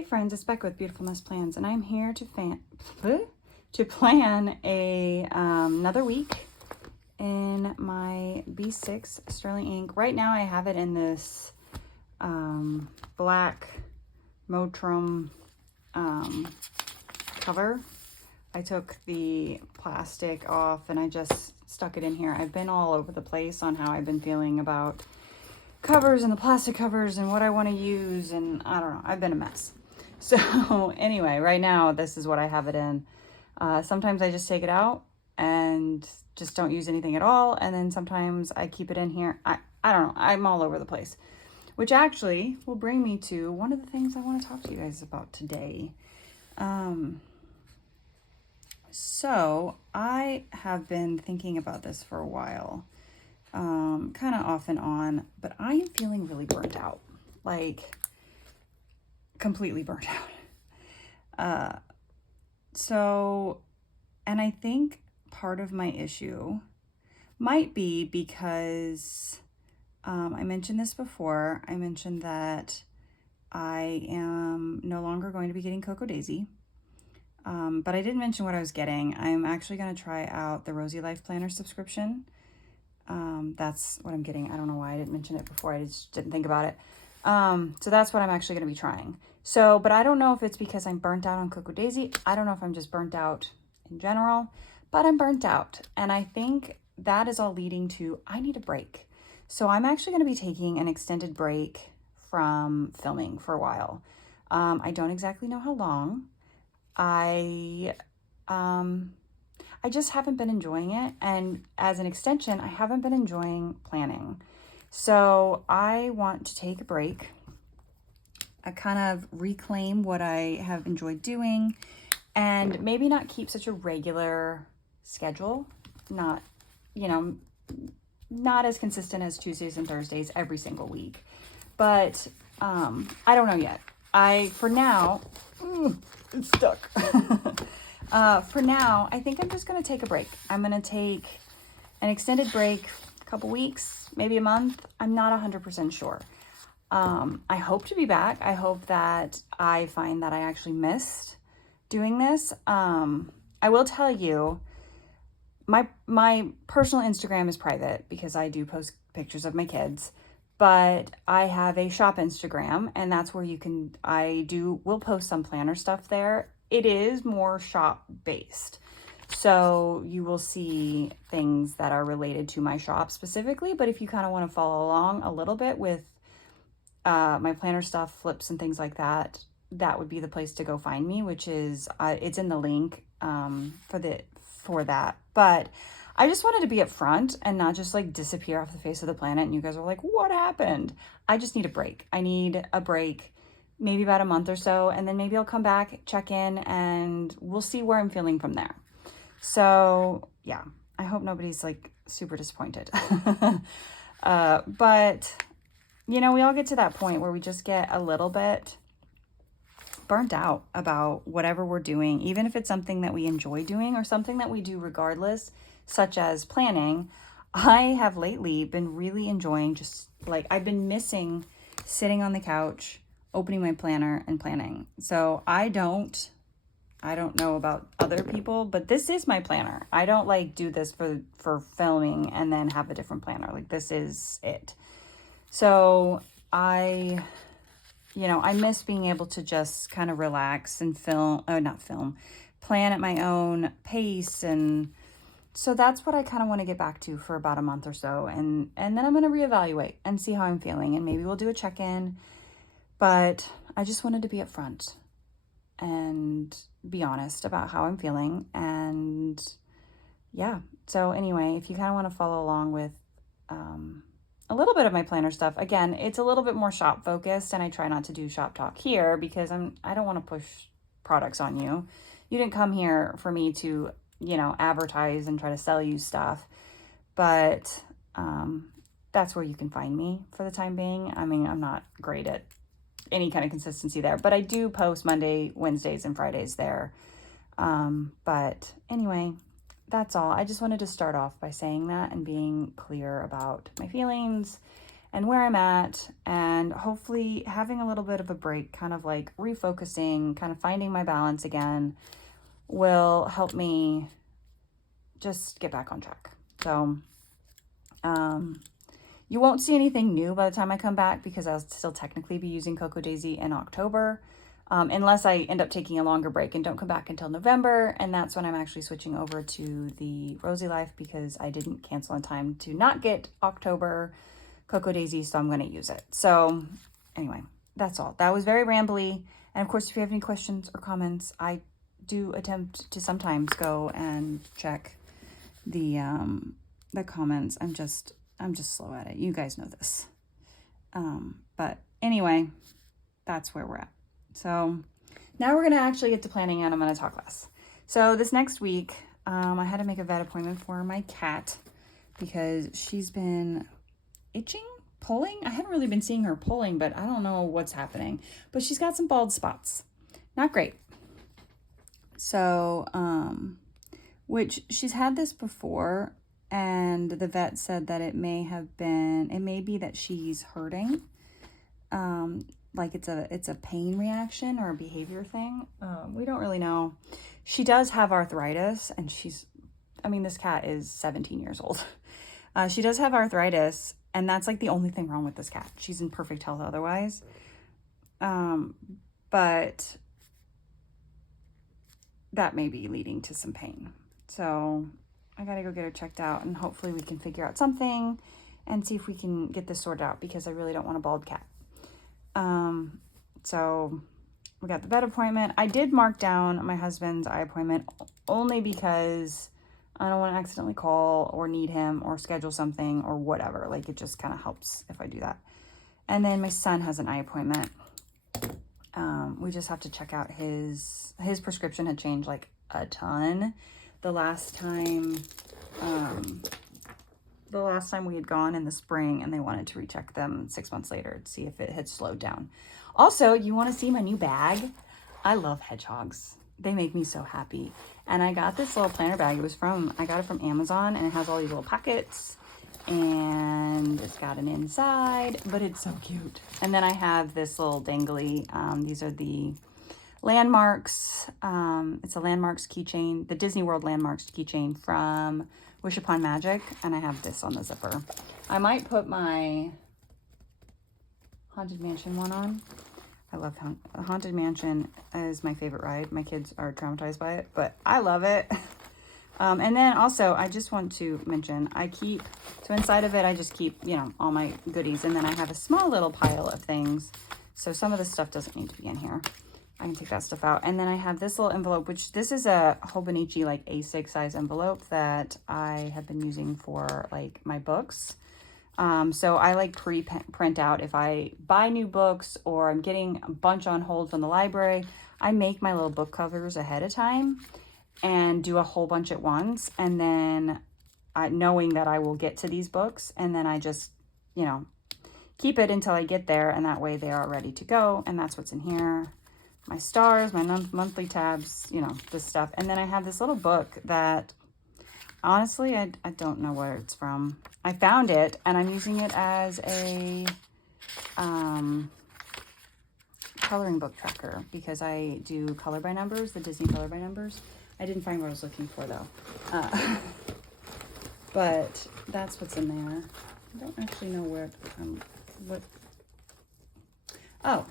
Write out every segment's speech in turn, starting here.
Hey friends, it's Becca with Beautiful Mess Plans, and I'm here to plan another week in my B6 Sterling ink. Right now I have it in this black Moterm cover. I took the plastic off and I just stuck it in here. I've been all over the place on how I've been feeling about covers and the plastic covers and what I want to use, and I don't know, I've been a mess. So anyway, right now this is what I have it in. Sometimes I just take it out and just don't use anything at all, and then sometimes I keep it in here. I don't know, I'm all over the place, which actually will bring me to one of the things I want to talk to you guys about today. So I have been thinking about this for a while, kind of off and on, but I am feeling really burnt out, like completely burnt out. And I think part of my issue might be because I mentioned this before. I mentioned that I am no longer going to be getting Cocoa Daisy. But I didn't mention what I was getting. I'm actually going to try out the Rosy Life Planner subscription. That's what I'm getting. I don't know why I didn't mention it before. I just didn't think about it. So that's what I'm actually going to be trying. So, but I don't know if it's because I'm burnt out on Cocoa Daisy. I don't know if I'm just burnt out in general, but I'm burnt out. And I think that is all leading to, I need a break. So I'm actually going to be taking an extended break from filming for a while. I don't exactly know how long. I just haven't been enjoying it. And as an extension, I haven't been enjoying planning. So I want to take a break. I kind of reclaim what I have enjoyed doing and maybe not keep such a regular schedule. Not as consistent as Tuesdays and Thursdays every single week. But I don't know yet. For now, it's stuck. For now, I think I'm just going to take a break. I'm going to take an extended break, a couple weeks, maybe a month. I'm not 100% sure. I hope to be back. I hope that I find that I actually missed doing this. I will tell you, my personal Instagram is private because I do post pictures of my kids, but I have a shop Instagram, and that's where we'll post some planner stuff there. It is more shop based. So you will see things that are related to my shop specifically, but if you kind of want to follow along a little bit with my planner stuff, flips and things like that, that would be the place to go find me, which is, it's in the link for that. But I just wanted to be upfront and not just like disappear off the face of the planet. And you guys are like, what happened? I just need a break. I need a break, maybe about a month or so. And then maybe I'll come back, check in, and we'll see where I'm feeling from there. So yeah, I hope nobody's like super disappointed. But we all get to that point where we just get a little bit burnt out about whatever we're doing, even if it's something that we enjoy doing or something that we do regardless, such as planning. I have lately been really enjoying I've been missing sitting on the couch, opening my planner and planning. So I don't know about other people, but this is my planner. I don't do this for filming and then have a different planner. This is it. So I miss being able to just kind of relax and plan at my own pace. And so that's what I kind of want to get back to for about a month or so. And then I'm going to reevaluate and see how I'm feeling. And maybe we'll do a check-in. But I just wanted to be upfront and be honest about how I'm feeling. And yeah, so anyway, if you kind of want to follow along with a little bit of my planner stuff, again, it's a little bit more shop focused, and I try not to do shop talk here because I don't want to push products on you. You didn't come here for me to, advertise and try to sell you stuff, but that's where you can find me for the time being. I mean, I'm not great at any kind of consistency there, but I do post Monday, Wednesdays, and Fridays there. But anyway, that's all. I just wanted to start off by saying that and being clear about my feelings and where I'm at, and hopefully having a little bit of a break, kind of like refocusing, kind of finding my balance again, will help me just get back on track. So you won't see anything new by the time I come back, because I'll still technically be using Cocoa Daisy in October, unless I end up taking a longer break and don't come back until November. And that's when I'm actually switching over to the Rosy Life, because I didn't cancel in time to not get October Cocoa Daisy, so I'm going to use it. So anyway, that's all. That was very rambly. And of course, if you have any questions or comments, I do attempt to sometimes go and check the comments. I'm just slow at it. You guys know this. But anyway, that's where we're at. So now we're going to actually get to planning, and I'm going to talk less. So this next week, I had to make a vet appointment for my cat, because she's been itching, pulling. I haven't really been seeing her pulling, but I don't know what's happening. But she's got some bald spots. Not great. So, which she's had this before, and the vet said that it may be that she's hurting. Like it's a pain reaction or a behavior thing. We don't really know. She does have arthritis, and this cat is 17 years old. She does have arthritis, and that's like the only thing wrong with this cat. She's in perfect health otherwise. But that may be leading to some pain. So I gotta go get her checked out, and hopefully we can figure out something and see if we can get this sorted out, because I really don't want a bald cat. So we got the vet appointment. I did mark down my husband's eye appointment only because I don't want to accidentally call or need him or schedule something or whatever. Like, it just kind of helps if I do that. And then my son has an eye appointment. We just have to check out his prescription had changed like a ton. The last time we had gone in the spring, and they wanted to recheck them 6 months later to see if it had slowed down. Also, you want to see my new bag? I love hedgehogs. They make me so happy. And I got this little planner bag. I got it from Amazon, and it has all these little pockets, and it's got an inside, but it's so cute. And then I have this little dangly, these are the landmarks. It's a landmarks keychain, the Disney World landmarks keychain from Wish Upon Magic, and I have this on the zipper. I might put my Haunted Mansion one on. I love Haunted Mansion is my favorite ride. My kids are traumatized by it, but I love it. And then also, I just want to mention, so inside of it, I just keep, all my goodies. And then I have a small little pile of things. So some of this stuff doesn't need to be in here. I can take that stuff out. And then I have this little envelope, which this is a Hobonichi like A6 size envelope that I have been using for like my books. So I like pre-print out if I buy new books or I'm getting a bunch on hold from the library. I make my little book covers ahead of time and do a whole bunch at once. And then knowing that I will get to these books, and then I just, keep it until I get there. And that way they are ready to go. And that's what's in here. My stars, my monthly tabs, this stuff. And then I have this little book that honestly, I don't know where it's from. I found it, and I'm using it as a coloring book tracker, because I do color by numbers, the Disney color by numbers. I didn't find what I was looking for, though. But that's what's in there. I don't actually know what. Oh,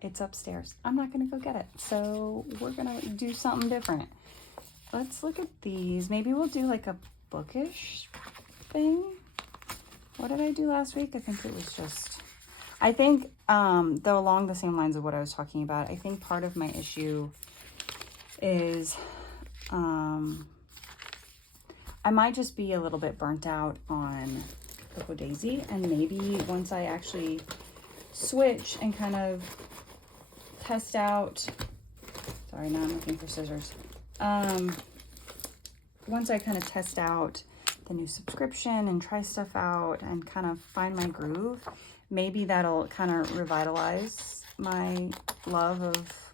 it's upstairs. I'm not going to go get it. So we're going to do something different. Let's look at these. Maybe we'll do like a bookish thing. What did I do last week? I think it was just, though along the same lines of what I was talking about, I think part of my issue is I might just be a little bit burnt out on Cocoa Daisy, and maybe once I actually switch and kind of test out, sorry, now I'm looking for scissors. Once I kind of test out the new subscription and try stuff out and kind of find my groove, maybe that'll kind of revitalize my love of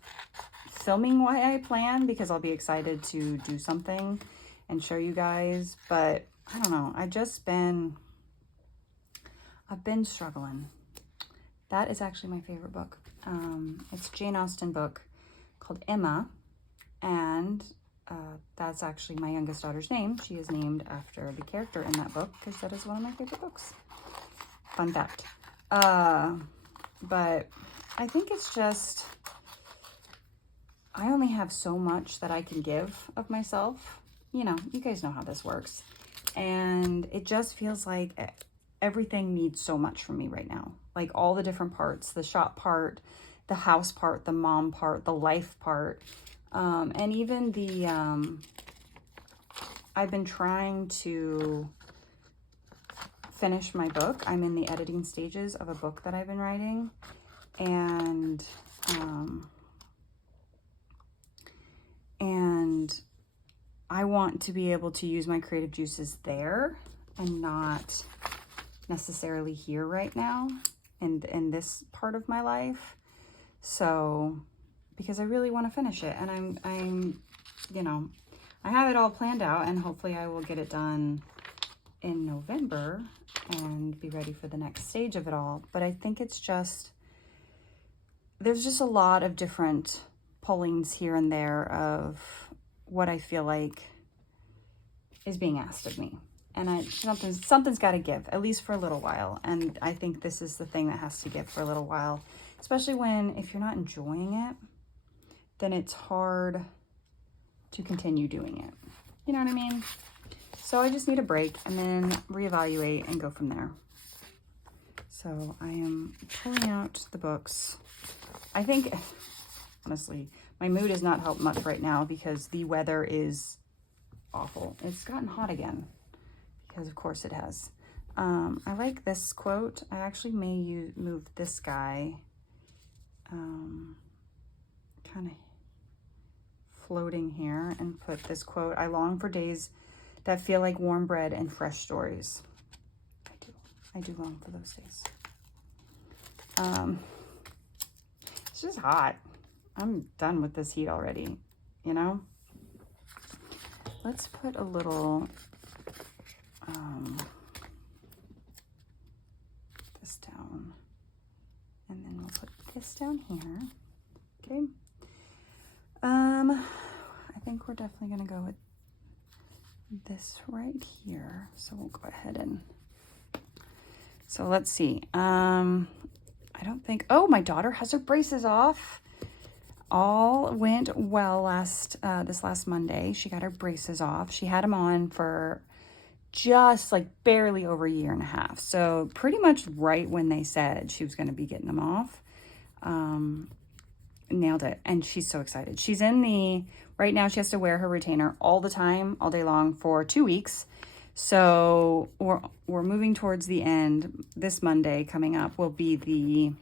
filming why I plan, because I'll be excited to do something and show you guys. But I don't know, I've been struggling. That is actually my favorite book. It's a Jane Austen book called Emma, and that's actually my youngest daughter's name. She is named after the character in that book because that is one of my favorite books. Fun fact. But I think it's just, I only have so much that I can give of myself. You know, you guys know how this works. And it just feels like everything needs so much from me right now. Like all the different parts, the shop part, the house part, the mom part, the life part. And even the, I've been trying to finish my book. I'm in the editing stages of a book that I've been writing. And I want to be able to use my creative juices there and not necessarily here right now in this part of my life. So, because I really want to finish it, and I'm, you know, I have it all planned out, and hopefully I will get it done in November and be ready for the next stage of it all. But I think it's just, there's just a lot of different pullings here and there of what I feel like is being asked of me. And something's got to give, at least for a little while. And I think this is the thing that has to give for a little while, especially if you're not enjoying it, then it's hard to continue doing it. You know what I mean? So I just need a break and then reevaluate and go from there. So I am pulling out the books. I think, honestly, my mood has not helped much right now because the weather is awful. It's gotten hot again because of course it has. I like this quote. I actually may move this guy kind of floating here and put this quote. I long for days that feel like warm bread and fresh stories. I do long for those days. It's just hot. I'm done with this heat already, you know? Let's put a little, this down. And then we'll put this down here. Okay. I think we're definitely going to go with this right here. So we'll go ahead and, so let's see. I don't think, oh, my daughter has her braces off. All went well this last Monday. She got her braces off. She had them on for just like barely over a year and a half. So pretty much right when they said she was going to be getting them off. Nailed it. And she's so excited. She's right now she has to wear her retainer all the time, all day long for 2 weeks. So we're moving towards the end. This Monday coming up will be the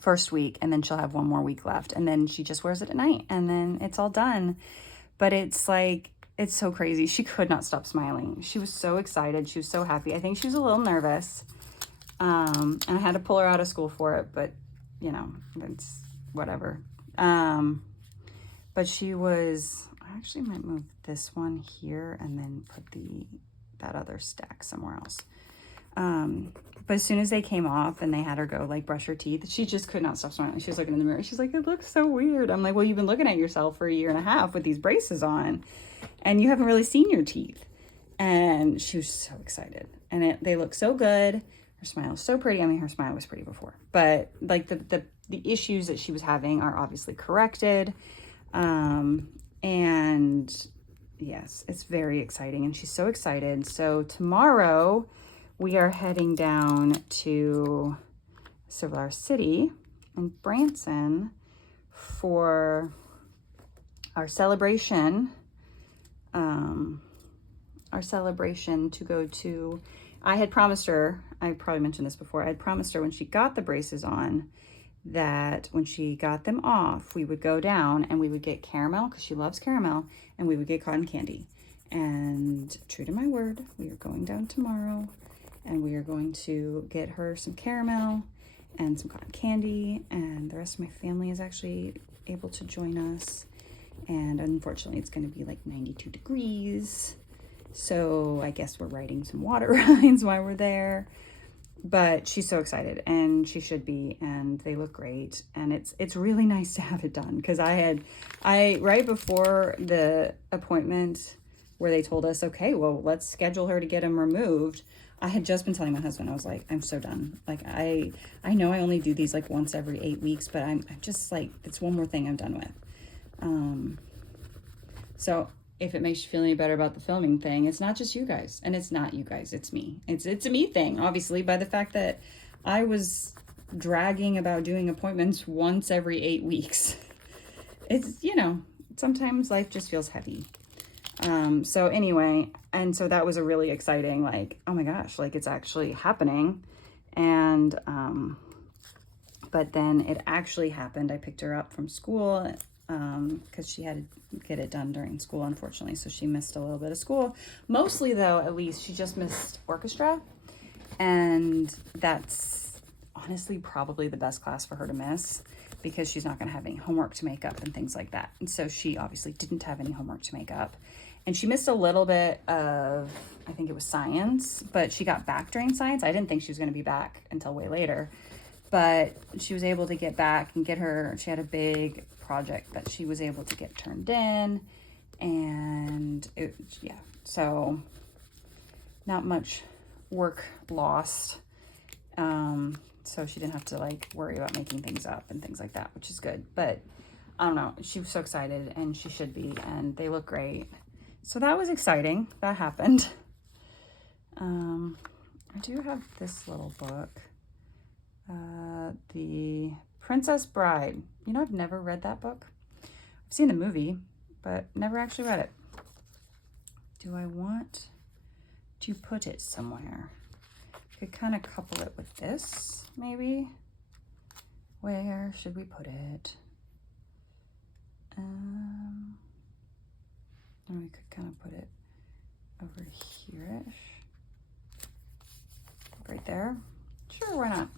first week, and then she'll have 1 more week left, and then she just wears it at night, and then it's all done. But it's like, it's so crazy. She could not stop smiling. She was so excited. She was so happy. I think she was a little nervous, and I had to pull her out of school for it, but you know, it's whatever. But she was, I actually might move this one here and then put that other stack somewhere else. But as soon as they came off and they had her go like brush her teeth, she just could not stop smiling. She was looking in the mirror. She's like, it looks so weird. I'm like, well, you've been looking at yourself for 1.5 years with these braces on and you haven't really seen your teeth. And she was so excited, and they look so good. Her smile is so pretty. I mean, her smile was pretty before, but like the issues that she was having are obviously corrected. And yes, it's very exciting, and she's so excited. So tomorrow we are heading down to Silver City in Branson for our celebration. To go to, I had promised her, I probably mentioned this before, I had promised her when she got the braces on that when she got them off, we would go down and we would get caramel, because she loves caramel, and we would get cotton candy. And true to my word, we are going down tomorrow and we are going to get her some caramel and some cotton candy, and the rest of my family is actually able to join us. And unfortunately, it's going to be like 92 degrees. So I guess we're riding some water rides while we're there. but she's so excited, and she should be, and they look great, and it's really nice to have it done, because I right before the appointment where they told us, okay, well, let's schedule her to get them removed, I had just been telling my husband, I was like, I'm so done. Like, I know I only do these like once every 8 weeks, but I'm just like, it's one more thing I'm done with. So if it makes you feel any better about the filming thing, it's not just you guys, and it's not you guys, it's me. It's a me thing, obviously, by the fact that I was dragging about doing appointments once every 8 weeks. It's, you know, sometimes life just feels heavy. So anyway, and so that was a really exciting, like, oh my gosh, like it's actually happening. And, but then it actually happened. I picked her up from school, because she had to get it done during school, unfortunately. So she missed a little bit of school. Mostly though, at least she just missed orchestra. And that's honestly probably the best class for her to miss, because she's not going to have any homework to make up and things like that. And so she obviously didn't have any homework to make up. And she missed a little bit of, I think it was science, but she got back during science. I didn't think she was going to be back until way later, but she was able to get back and get her, she had a big project that she was able to get turned in, and it, yeah, so not much work lost. So she didn't have to like worry about making things up and things like that, which is good. But I don't know, she was so excited, and she should be, and they look great. So that was exciting. That happened. I do have this little book, The Princess Bride. You know, I've never read that book. I've seen the movie, but never actually read it. Do I want to put it somewhere? Could kind of couple it with this, maybe. Where should we put it? And we could kind of put it over here-ish. Right there. Sure, why not?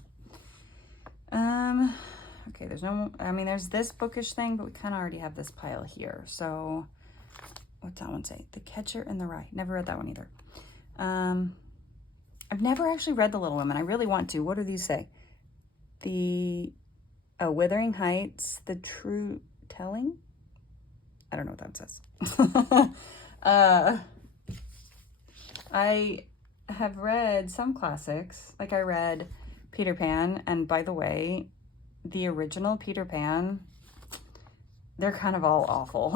Okay, there's no, I mean, there's this bookish thing, but we kind of already have this pile here. So, what's that one say? The Catcher in the Rye. Never read that one either. I've never actually read The Little Women. I really want to. What do these say? Wuthering Heights, The True Telling? I don't know what that says. I have read some classics. Like I read Peter Pan, and by the way, the original Peter Pan, they're kind of all awful.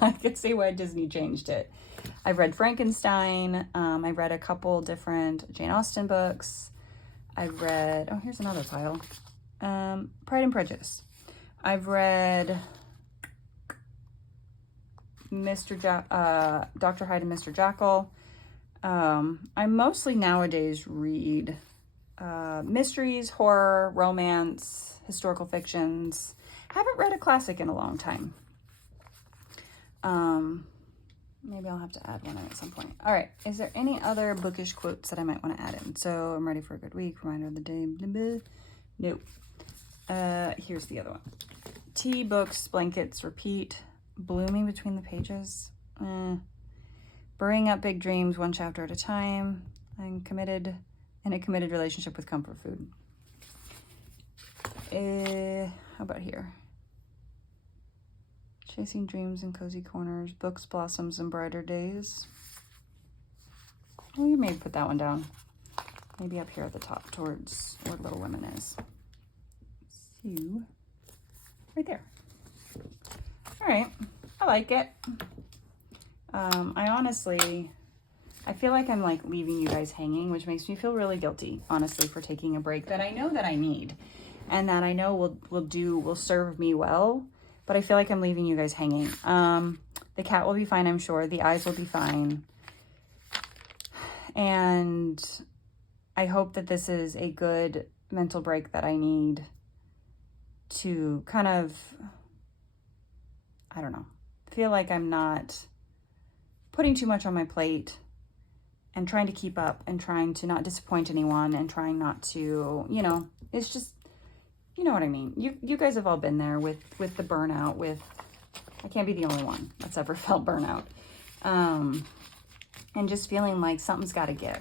I could see why Disney changed it. I've read Frankenstein. I read a couple different Jane Austen books. I've read, oh, here's another pile. Pride and Prejudice. I've read Dr. Hyde and Mr. Jekyll. I mostly nowadays read mysteries, horror, romance, historical fictions. Haven't read a classic in a long time. Maybe I'll have to add one at some point. All right. Is there any other bookish quotes that I might want to add in? So I'm ready for a good week. Reminder of the day. Blah, blah. Nope. Here's the other one. Tea, books, blankets, repeat. Blooming between the pages. Burying up big dreams, one chapter at a time. I'm committed in a committed relationship with comfort food. How about here? Chasing dreams in cozy corners, books, blossoms, and brighter days. Oh, you may put that one down. Maybe up here at the top towards where Little Women is. So, right there. All right, I like it. I feel like I'm like leaving you guys hanging, which makes me feel really guilty, honestly, for taking a break that I know that I need and that I know will serve me well. But I feel like I'm leaving you guys hanging. The cat will be fine, I'm sure. The eyes will be fine. And I hope that this is a good mental break that I need to kind of, I don't know, feel like I'm not putting too much on my plate and trying to keep up and trying to not disappoint anyone and trying not to, you know, it's just, you know what I mean. You guys have all been there with the burnout, I can't be the only one that's ever felt burnout. And just feeling like something's got to give.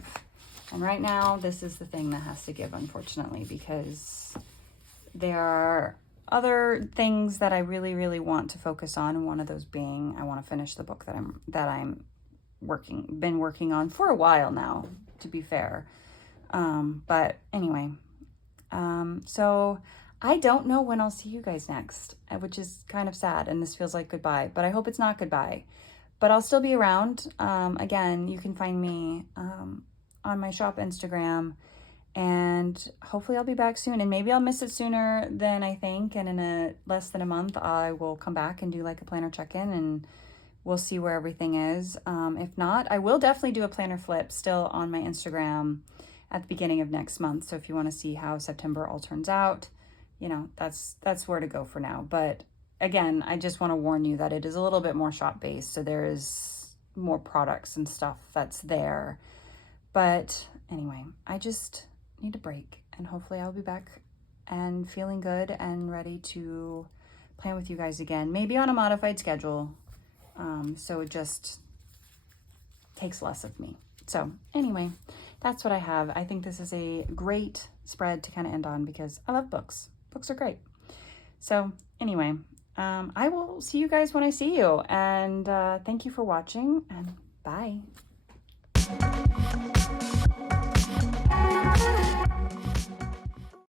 And right now, this is the thing that has to give, unfortunately, because there are other things that I really, really want to focus on. And one of those being, I want to finish the book that I'm been working on for a while now, to be fair. But anyway, so I don't know when I'll see you guys next, which is kind of sad. And this feels like goodbye, but I hope it's not goodbye. But I'll still be around. Again, you can find me on my shop Instagram, and hopefully I'll be back soon. And maybe I'll miss it sooner than I think. And in less than a month, I will come back and do like a planner check-in, and we'll see where everything is. If not, I will definitely do a planner flip still on my Instagram at the beginning of next month. So if you want to see how September all turns out, you know, that's where to go for now. But again, I just want to warn you that it is a little bit more shop based. So there is more products and stuff that's there. But anyway, I just need a break, and hopefully I'll be back and feeling good and ready to plan with you guys again, maybe on a modified schedule. So it just takes less of me. So anyway, that's what I have. I think this is a great spread to kind of end on because I love books. Books are great. So anyway, I will see you guys when I see you. And thank you for watching, and bye.